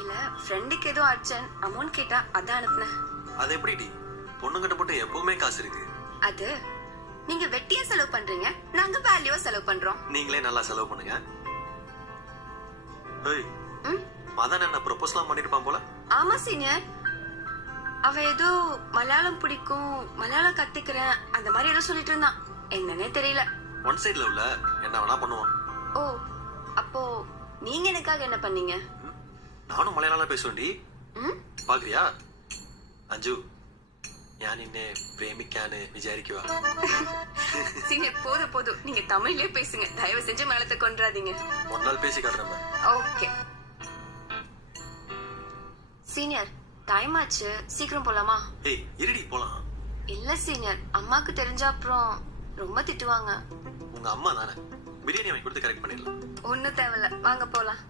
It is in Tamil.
இல்ல ஃப்ரெண்டுக்கு ஏதோ அர்ஜென்ட் அமௌண்ட் கேட்டா அதான் அனுப்புனேன். அது எப்படிடி? பொண்ணுங்கிட்ட மட்டும் எப்பவுமே காசு இருக்கு. அது நீங்க வெட்டியா செலவு பண்றீங்க, நாங்க வேல்யூவா செலவு பண்றோம். நீங்களே நல்லா செலவு பண்ணுங்க. ஏய், ம்? மதன் என்ன ப்ரொபோஸ்லாம் பண்ணிருப்பான் போல. ஆமா சீனியர், அவ ஏதோ மலையாளம் பிடிக்கும், மலையாளம் கத்துக்கிறேன் அந்த மாதிரி ஏதோ சொல்லிட்டு இருந்தான். என்னன்னே தெரியல. ஒன் சைட்ல உள்ள என்ன வேணா பண்ணுவான். ஓ, அப்போ நீங்க எனக்காக என்ன பண்ணீங்க? நானும் மலையாளம் பேசுவேன்டி. ம்? பாக்குறியா? അഞ്ജു, ഞാൻ നിന്നെ പ്രേമിക്കാന് വിചാരിക്കുക. சீனியர் போதும் போதும், நீங்க தமிழ்லயே பேசுங்க, தயவு செஞ்சு மலத்தை கொன்றாதீங்க. ஒரு நாள் பேசி காட்டுறேன். ஓகே சீனியர், டைம் ஆச்சு, சீக்கிரம் போலாமா? ஏய் இருடி போலாம். இல்ல சீனியர், அம்மாக்கு தெரிஞ்சா அப்புறம் ரொம்ப திட்டுவாங்க. உங்க அம்மா தானே, பிரியாணி வாங்கி கொடுத்து கரெக்ட் பண்ணிடலாம். ஒண்ணும் தேவையில்ல, வாங்க போலாம்.